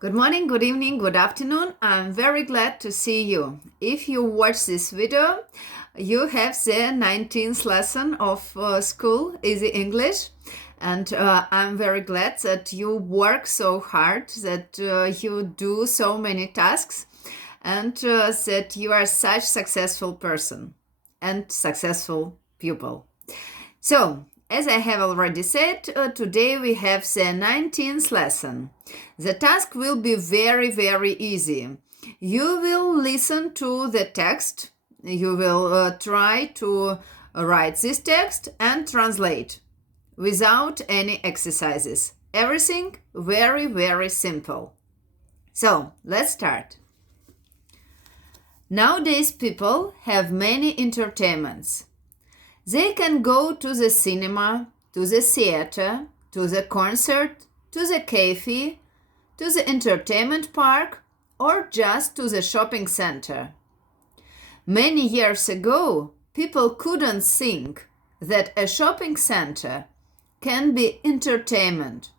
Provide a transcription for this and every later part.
Good morning, good evening, good afternoon. I'm very glad to see you. If you watch this video, you have the 19th lesson of school Easy English. And I'm very glad that you work so hard, that you do so many tasks, and that you are such successful person and successful pupil. So, as I have already said, today we have the 19th lesson. The task will be very, very easy. You will listen to the text. You will try to write this text and translate without any exercises. Everything very, very simple. So, let's start. Nowadays, people have many entertainments. They can go to the cinema, to the theater, to the concert, to the cafe, to the entertainment park, or just to the shopping center. Many years ago, people couldn't think that a shopping center can be entertainment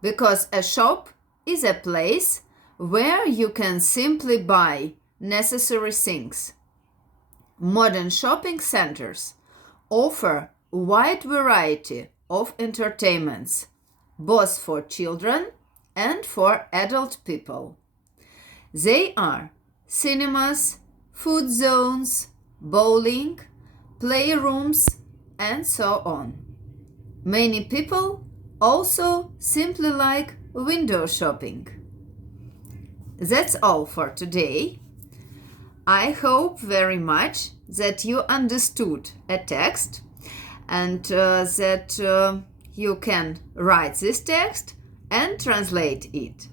because a shop is a place where you can simply buy necessary things. Modern shopping centers offer a wide variety of entertainments, both for children and for adult people. They are cinemas, food zones, bowling, playrooms, and so on. Many people also simply like window shopping. That's all for today. I hope very much that you understood a text and that you can write this text and translate it.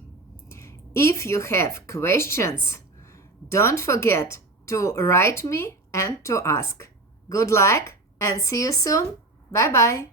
If you have questions, don't forget to write me and to ask. Good luck and see you soon. Bye-bye.